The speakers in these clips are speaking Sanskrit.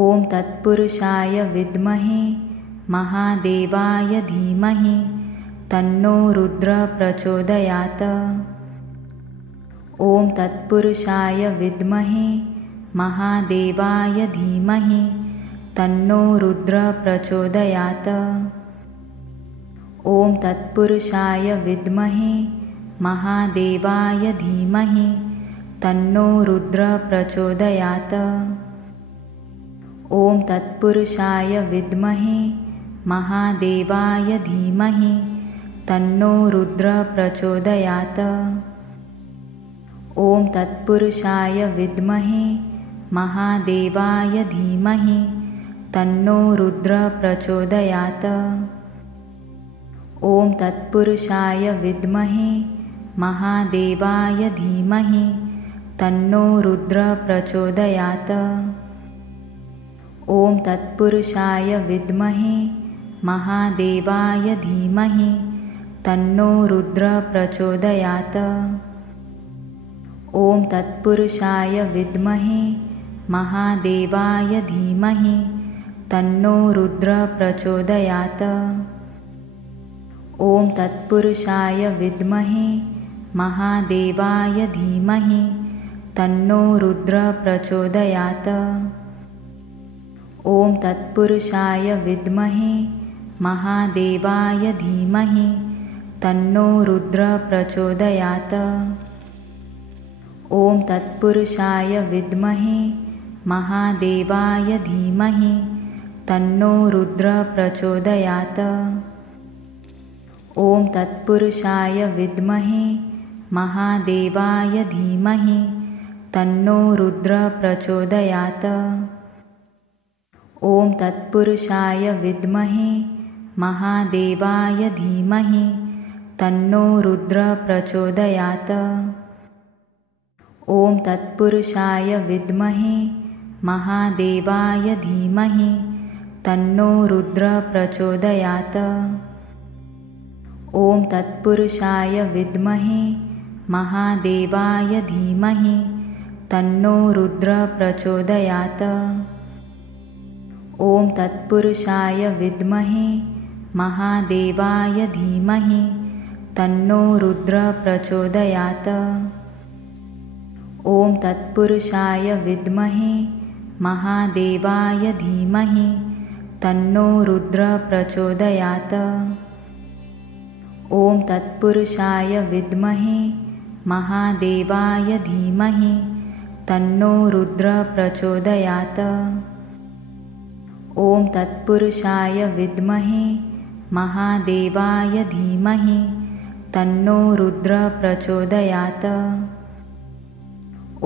ॐ तत्पुरुषाय विद्महे महादेवाय धीमहि तन्नो रुद्रः प्रचोदयात्। ॐ तत्पुरुषाय विद्महे महादेवाय धीमहि तन्नो रुद्रः प्रचोदयात्। ॐ तत्पुरुषाय विद्महे महादेवाय धीमहि तन्नो रुद्रः प्रचोदयात्। ॐ तत्पुरुषाय विद्महे महादेवाय धीमहि तन्नो रुद्रः प्रचोदयात्। ॐ तत्पुरुषाय विद्महे महादेवाय धीमहि तन्नो रुद्रः प्रचोदयात्। ॐ तत्पुरुषाय विद्महे महादेवाय धीमहि तन्नो रुद्रः प्रचोदयात्। ॐ तत्पुरुषाय विद्महे महादेवाय धीमहि तन्नो रुद्रः प्रचोदयात्। ॐ तत्पुरुषाय विद्महे महादेवाय धीमहि तन्नो रुद्रः प्रचोदयात्। ॐ तत्पुरुषाय विद्महे महादेवाय धीमहि तन्नो रुद्रः प्रचोदयात्। ॐ तत्पुरुषाय विद्महे महादेवाय धीमहि तन्नो रुद्रः प्रचोदयात्। ॐ तत्पुरुषाय विद्महे महादेवाय धीमहि तन्नो रुद्रः प्रचोदयात्। ॐ तत्पुरुषाय विद्महे महादेवाय धीमहि तन्नो रुद्रः प्रचोदयात्। ॐ तत्पुरुषाय विद्महे महादेवाय धीमहि तन्नो रुद्रः प्रचोदयात्। ॐ तत्पुरुषाय विद्महे महादेवाय धीमहि तन्नो रुद्रः प्रचोदयात्। ॐ तत्पुरुषाय विद्महे महादेवाय धीमहि तन्नो रुद्रः प्रचोदयात्। ॐ तत्पुरुषाय विद्महे महादेवाय धीमहि तन्नो रुद्रः प्रचोदयात्। ॐ तत्पुरुषाय विद्महे महादेवाय धीमहि तन्नो रुद्रः प्रचोदयात्। ॐ तत्पुरुषाय विद्महे महादेवाय धीमहि तन्नो रुद्रः प्रचोदयात्। ॐ तत्पुरुषाय विद्महे महादेवाय धीमहि तन्नो रुद्रः प्रचोदयात्।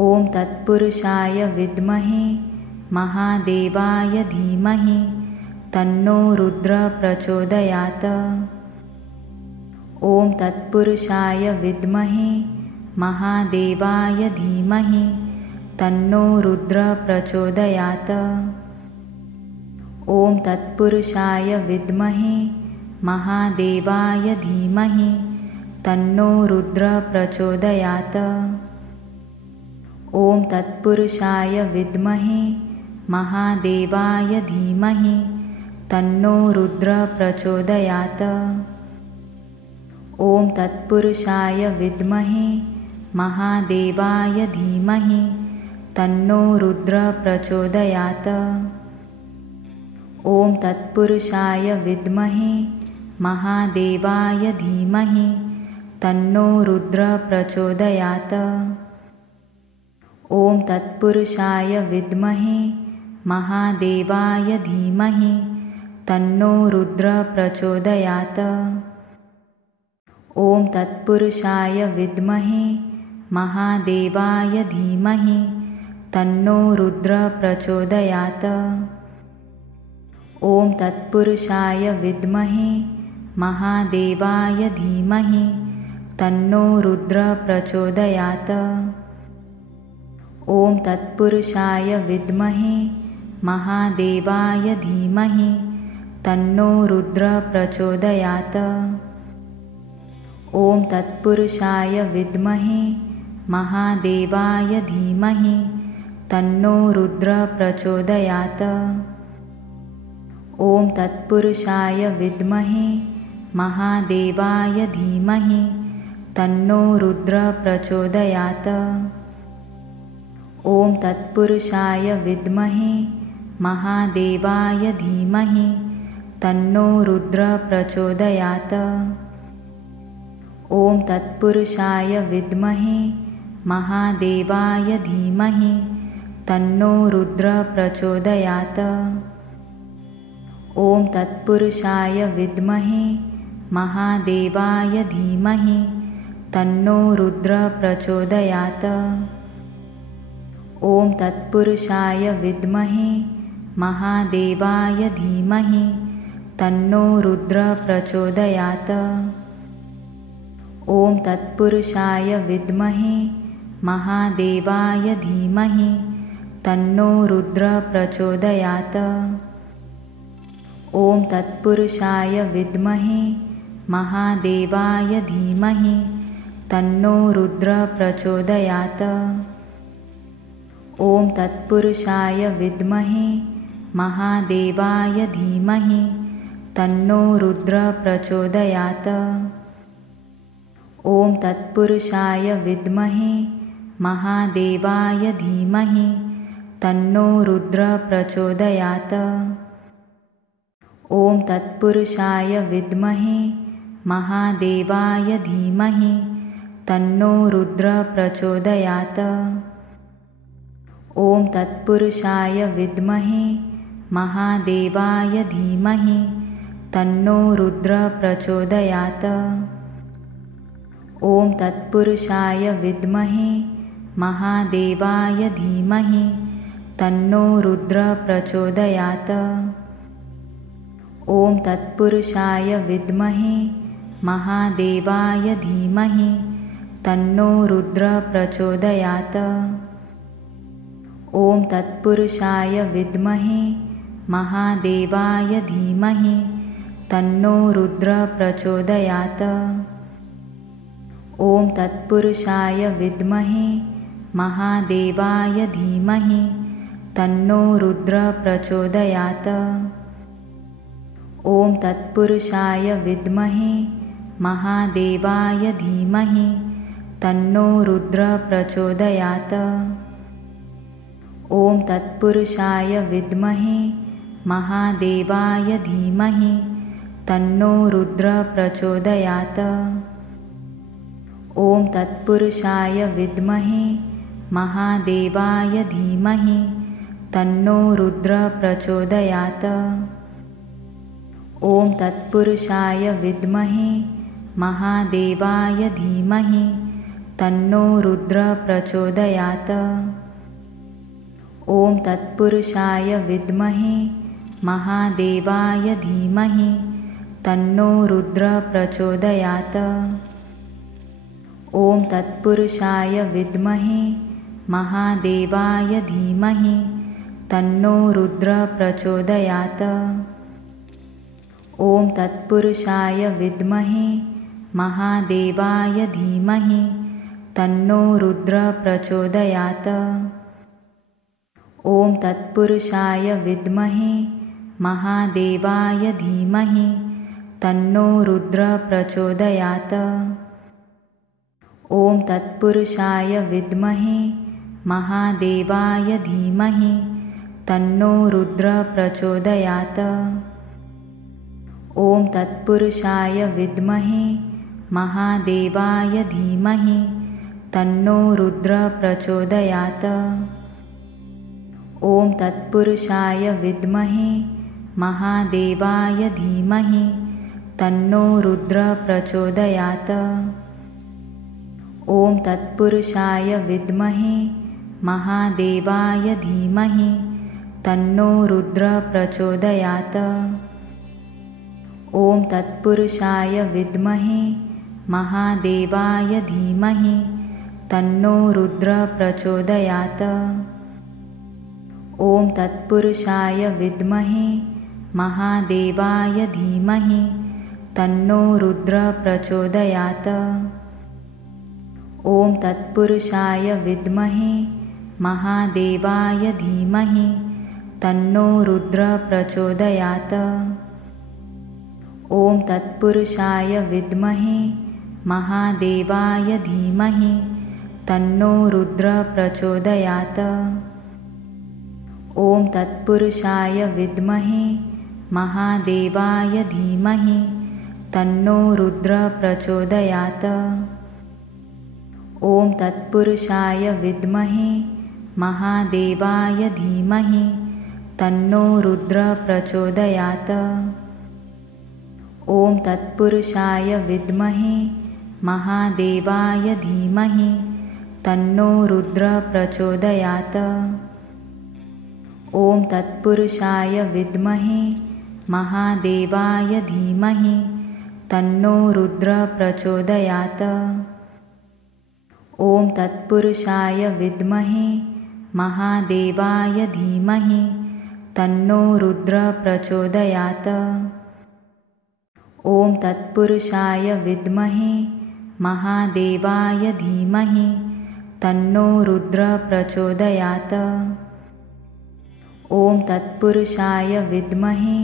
ॐ तत्पुरुषाय विद्महे महादेवाय धीमहि तन्नो रुद्रः प्रचोदयात्। ॐ तत्पुरुषाय विद्महे महादेवाय धीमहि तन्नो रुद्रः प्रचोदयात्। ॐ तत्पुरुषाय विद्महे महादेवाय धीमहि तन्नो रुद्रः प्रचोदयात्। ॐ तत्पुरुषाय विद्महे महादेवाय धीमहि तन्नो रुद्रः प्रचोदयात्। ॐ तत्पुरुषाय विद्महे महादेवाय धीमहि तन्नो रुद्रः प्रचोदयात्। ॐ तत्पुरुषाय विद्महे महादेवाय धीमहि तन्नो रुद्रः प्रचोदयात्। ॐ तत्पुरुषाय विद्महे महादेवाय धीमहि तन्नो रुद्रः प्रचोदयात्। ॐ तत्पुरुषाय विद्महे महादेवाय धीमहि तन्नो रुद्रः प्रचोदयात्। ॐ तत्पुरुषाय विद्महे महादेवाय धीमहि तन्नो रुद्रः प्रचोदयात्। ॐ तत्पुरुषाय विद्महे महादेवाय धीमहि तन्नो रुद्रः प्रचोदयात्। ॐ तत्पुरुषाय विद्महे महादेवाय धीमहि तन्नो रुद्रः प्रचोदयात्। ॐ तत्पुरुषाय विद्महे महादेवाय धीमहि तन्नो रुद्रः प्रचोदयात्। ॐ तत्पुरुषाय विद्महे महादेवाय धीमहि तन्नो रुद्रः प्रचोदयात्। ॐ तत्पुरुषाय विद्महे महादेवाय धीमहि तन्नो रुद्रः प्रचोदयात्। ॐ तत्पुरुषाय विद्महे महादेवाय धीमहि तन्नो रुद्रः प्रचोदयात्। ॐ तत्पुरुषाय विद्महे महादेवाय धीमहि तन्नो रुद्रः प्रचोदयात्। ॐ तत्पुरुषाय विद्महे महादेवाय धीमहि तन्नो रुद्रः प्रचोदयात्। ॐ तत्पुरुषाय विद्महे महादेवाय धीमहि तन्नो रुद्रः प्रचोदयात्। ॐ तत्पुरुषाय विद्महे महादेवाय धीमहि तन्नो रुद्रः प्रचोदयात्। ॐ तत्पुरुषाय विद्महे महादेवाय धीमहि तन्नो रुद्रः प्रचोदयात्। ॐ तत्पुरुषाय विद्महे महादेवाय धीमहि तन्नो रुद्रः प्रचोदयात्। ॐ तत्पुरुषाय विद्महे महादेवाय धीमहि तन्नो रुद्रः प्रचोदयात्। ॐ तत्पुरुषाय विद्महे महादेवाय धीमहि तन्नो रुद्रः प्रचोदयात्। ॐ तत्पुरुषाय विद्महे महादेवाय धीमहि तन्नो रुद्रः प्रचोदयात्। ॐ तत्पुरुषाय विद्महे महादेवाय धीमहि तन्नो रुद्रः प्रचोदयात्। ॐ तत्पुरुषाय विद्महे महादेवाय धीमहि तन्नो रुद्रः प्रचोदयात्। ॐ तत्पुरुषाय विद्महे महादेवाय धीमहि तन्नो रुद्रः प्रचोदयात्। ॐ तत्पुरुषाय विद्महे महादेवाय धीमहि तन्नो रुद्रः प्रचोदयात्। ॐ तत्पुरुषाय विद्महे महादेवाय धीमहि तन्नो रुद्रः प्रचोदयात्। ॐ तत्पुरुषाय विद्महे महादेवाय धीमहि तन्नो रुद्रः प्रचोदयात्। ॐ तत्पुरुषाय विद्महे महादेवाय धीमहि तन्नो रुद्रः प्रचोदयात्। ॐ तत्पुरुषाय विद्महे महादेवाय धीमहि तन्नो रुद्रः प्रचोदयात्। ॐ तत्पुरुषाय विद्महे महादेवाय धीमहि तन्नो रुद्रः प्रचोदयात्। ॐ तत्पुरुषाय विद्महे महादेवाय धीमहि तन्नो रुद्रः प्रचोदयात्। ॐ तत्पुरुषाय विद्महे महादेवाय धीमहि तन्नो रुद्रः प्रचोदयात्। ॐ तत्पुरुषाय विद्महे महादेवाय धीमहि तन्नो रुद्रः प्रचोदयात्। ॐ तत्पुरुषाय विद्महे महादेवाय धीमहि तन्नो रुद्रः प्रचोदयात्। ॐ तत्पुरुषाय विद्महे महादेवाय धीमहि तन्नो रुद्रः प्रचोदयात्। ॐ तत्पुरुषाय विद्महे महादेवाय धीमहि तन्नो रुद्रः प्रचोदयात्। ॐ तत्पुरुषाय विद्महे महादेवाय धीमहि तन्नो रुद्रः प्रचोदयात्। ॐ तत्पुरुषाय विद्महे महादेवाय धीमहि तन्नो रुद्रः प्रचोदयात्। ॐ तत्पुरुषाय विद्महे महादेवाय धीमहि तन्नो रुद्रः प्रचोदयात्। ॐ तत्पुरुषाय विद्महे महादेवाय धीमहि तन्नो रुद्रः प्रचोदयात्। ॐ तत्पुरुषाय विद्महे महादेवाय धीमहि तन्नो रुद्रः प्रचोदयात्। ॐ तत्पुरुषाय विद्महे महादेवाय धीमहि तन्नो रुद्रः प्रचोदयात्। ॐ तत्पुरुषाय विद्महे महादेवाय धीमहि तन्नो रुद्रः प्रचोदयात्। ॐ तत्पुरुषाय विद्महे महादेवाय धीमहि तन्नो रुद्रः प्रचोदयात्। ॐ तत्पुरुषाय विद्महे महादेवाय धीमहि तन्नो रुद्रः प्रचोदयात्। ॐ तत्पुरुषाय विद्महे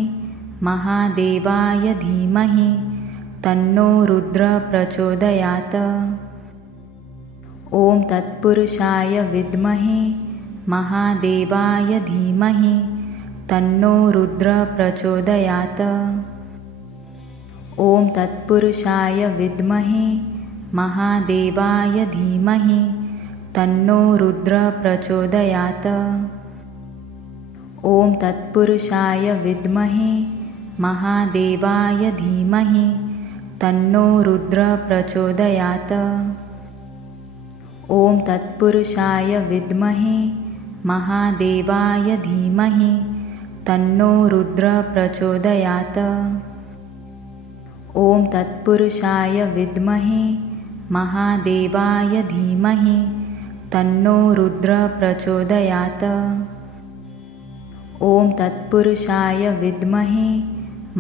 महादेवाय धीमहि तन्नो रुद्रः प्रचोदयात्। ॐ तत्पुरुषाय विद्महे महादेवाय धीमहि तन्नो रुद्रः प्रचोदयात्। ॐ तत्पुरुषाय विद्महे महादेवाय धीमहि तन्नो रुद्रः प्रचोदयात्। ॐ तत्पुरुषाय विद्महे महादेवाय धीमहि तन्नो रुद्रः प्रचोदयात्। ॐ तत्पुरुषाय विद्महे महादेवाय धीमहि तन्नो रुद्रः प्रचोदयात्। ॐ तत्पुरुषाय विद्महे महादेवाय धीमहि तन्नो रुद्रः प्रचोदयात्। ॐ तत्पुरुषाय विद्महे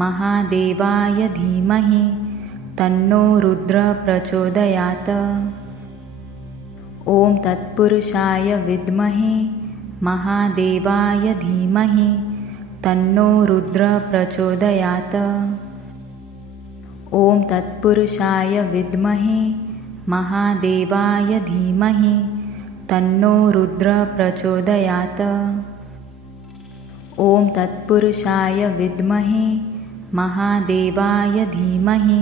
महादेवाय धीमहि तन्नो रुद्रः प्रचोदयात्। ॐ तत्पुरुषाय विद्महे महादेवाय धीमहि तन्नो रुद्रः प्रचोदयात्। ॐ तत्पुरुषाय विद्महे महादेवाय धीमहि तन्नो रुद्रः प्रचोदयात्। ॐ तत्पुरुषाय विद्महे महादेवाय धीमहि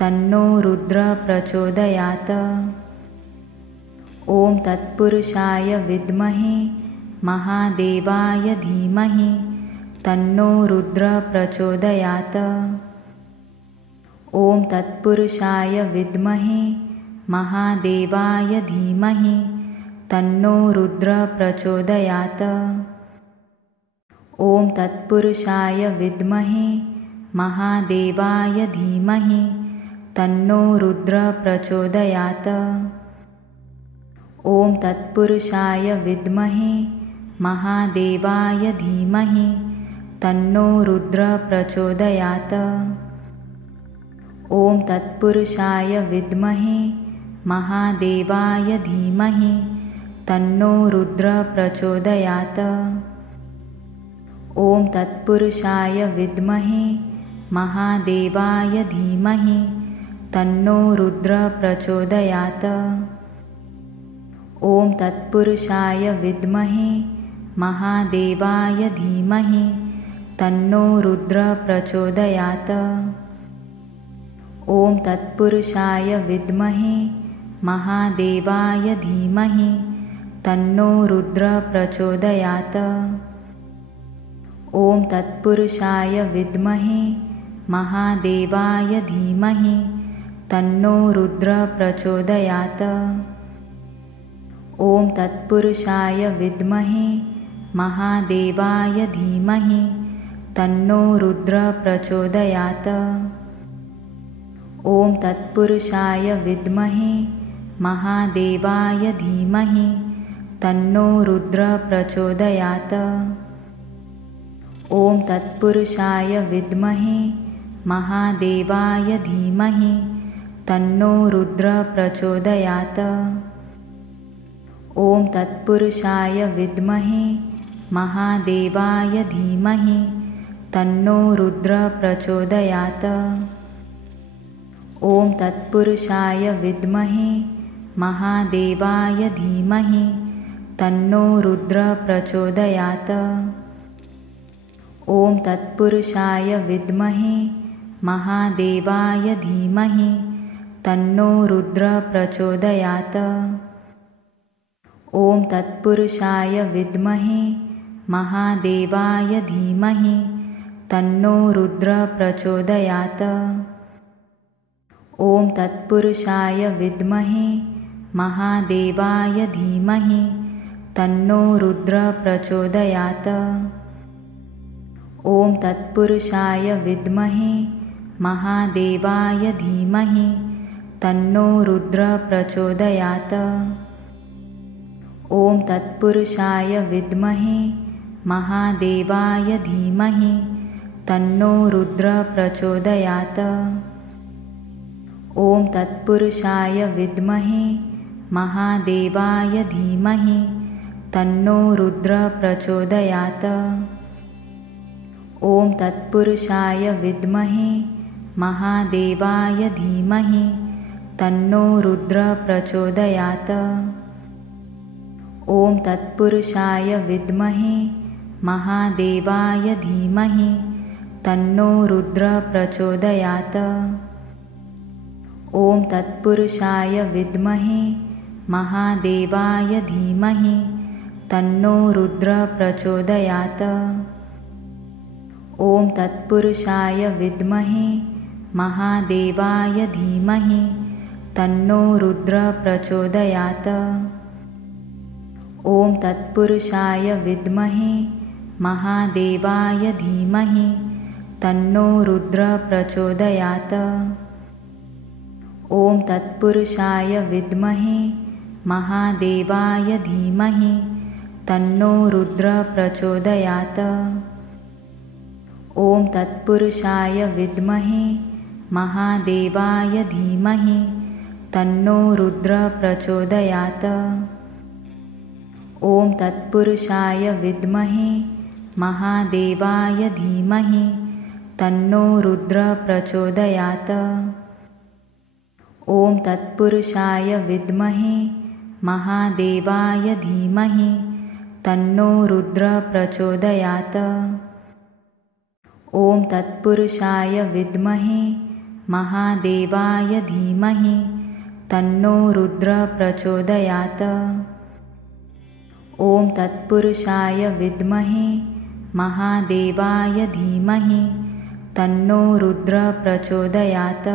तन्नो रुद्रः प्रचोदयात्। ॐ तत्पुरुषाय विद्महे महादेवाय धीमहि तन्नो रुद्रः प्रचोदयात्। ॐ तत्पुरुषाय विद्महे महादेवाय धीमहि तन्नो रुद्रः प्रचोदयात्। ॐ तत्पुरुषाय विद्महे महादेवाय धीमहि तन्नो रुद्रः प्रचोदयात्। ॐ तत्पुरुषाय विद्महे महादेवाय धीमहि तन्नो रुद्रः प्रचोदयात्। ॐ तत्पुरुषाय विद्महे महादेवाय धीमहि तन्नो रुद्रः प्रचोदयात्। ॐ तत्पुरुषाय विद्महे महादेवाय धीमहि तन्नो रुद्रः प्रचोदयात्। ॐ तत्पुरुषाय विद्महे महादेवाय धीमहि तन्नो रुद्रः प्रचोदयात्। ॐ तत्पुरुषाय विद्महे महादेवाय धीमहि तन्नो रुद्रः प्रचोदयात्। ॐ तत्पुरुषाय विद्महे महादेवाय धीमहि तन्नो रुद्रः प्रचोदयात्। ॐ तत्पुरुषाय विद्महे महादेवाय धीमहि तन्नो रुद्रः प्रचोदयात्। ॐ तत्पुरुषाय विद्महे महादेवाय धीमहि तन्नो रुद्रः प्रचोदयात्। ॐ तत्पुरुषाय विद्महे महादेवाय धीमहि तन्नो रुद्रः प्रचोदयात्। ॐ तत्पुरुषाय विद्महे महादेवाय धीमहि तन्नो रुद्रः प्रचोदयात्। ॐ तत्पुरुषाय विद्महे महादेवाय धीमहि तन्नो रुद्रः प्रचोदयात्। ॐ तत्पुरुषाय विद्महे महादेवाय धीमहि तन्नो रुद्रः प्रचोदयात्। ॐ तत्पुरुषाय विद्महे महादेवाय धीमहि तन्नो रुद्रः प्रचोदयात्। ॐ तत्पुरुषाय विद्महे महादेवाय धीमहि तन्नो रुद्रः प्रचोदयात्। ॐ तत्पुरुषाय विद्महे महादेवाय धीमहि तन्नो रुद्रः प्रचोदयात्। ॐ तत्पुरुषाय विद्महे महादेवाय धीमहि तन्नो रुद्रः प्रचोदयात्। ॐ तत्पुरुषाय विद्महे महादेवाय धीमहि तन्नो रुद्रः प्रचोदयात्। ॐ तत्पुरुषाय विद्महे महादेवाय धीमहि तन्नो रुद्रः प्रचोदयात्। ॐ तत्पुरुषाय विद्महे महादेवाय धीमहि तन्नो रुद्रः प्रचोदयात्। ॐ तत्पुरुषाय विद्महे महादेवाय धीमहि तन्नो रुद्रः प्रचोदयात्। ॐ तत्पुरुषाय विद्महे महादेवाय धीमहि तन्नो रुद्रः प्रचोदयात्। ॐ तत्पुरुषाय विद्महे महादेवाय धीमहि तन्नो रुद्रः प्रचोदयात्। ॐ तत्पुरुषाय विद्महे महादेवाय धीमहि तन्नो रुद्रः प्रचोदयात्। ॐ तत्पुरुषाय विद्महे महादेवाय धीमहि तन्नो रुद्रः प्रचोदयात्। ॐ तत्पुरुषाय विद्महे महादेवाय धीमहि तन्नो रुद्रः प्रचोदयात्। ॐ तत्पुरुषाय विद्महे महादेवाय धीमहि तन्नो रुद्रः प्रचोदयात्। ॐ तत्पुरुषाय विद्महे महादेवाय धीमहि तन्नो रुद्रः प्रचोदयात्। ॐ तत्पुरुषाय विद्महे महादेवाय धीमहि तन्नो रुद्रः प्रचोदयात्।